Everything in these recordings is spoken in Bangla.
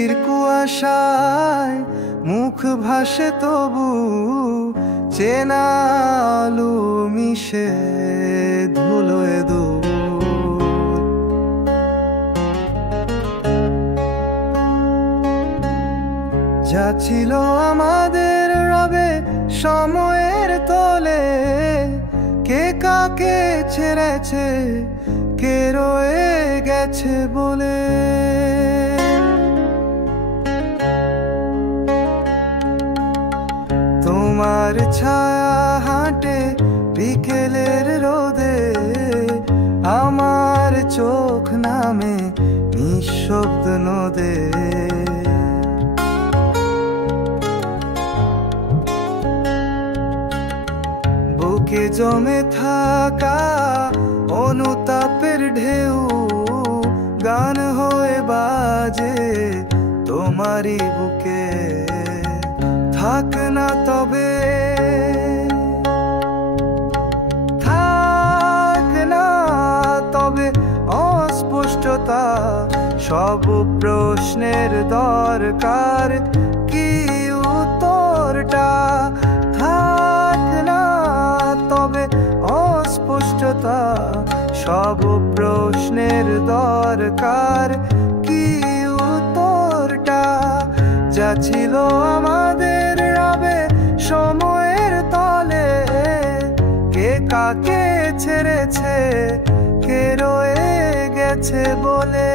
বৃষ্টির কুয়াশায় মুখ ভাসে তবু চেনা আলো মিশে ধুলোয় দূর। যা ছিল আমাদের রবে সময়ের তলে, কে কাকে ছেড়েছে কে রয়ে গেছে বলে। তোমার ছায়া হাঁটে বিকেলের রোদে, আমার চোখ নামে নিঃশব্দ নদে। বুকে জমে থাকা অনুতাপের ঢেউ গান হয়ে বাজে তোমারই বুকে। থাক না তবে, থাক না তবে অস্পষ্টতা, সব প্রশ্নের দরকার কি উত্তরটা। থাক না তবে অস্পষ্টতা, সব প্রশ্নের দরকার কি উত্তরটা। যা ছিল আমাদের রবে সময়ের তলে, কে কাকে ছেড়েছে কে রয়ে গেছে বলে।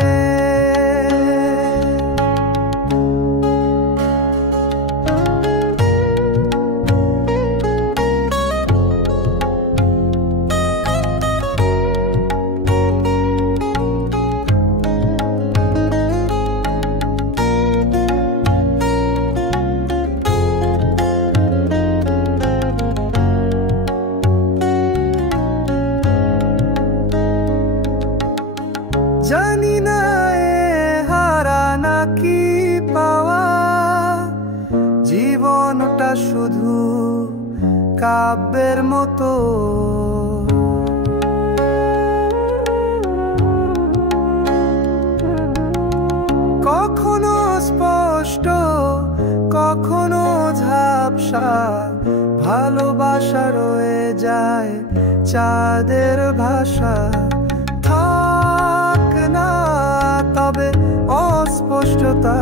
জানি না এ হারা নাকি পাওয়া, জীবনটা শুধু কাব্যের মতো। কখনো স্পষ্ট কখনো ঝাপসা, ভালোবাসা রয়ে যায় চাঁদের ভাষা। থাক না তবে অস্পষ্টতা,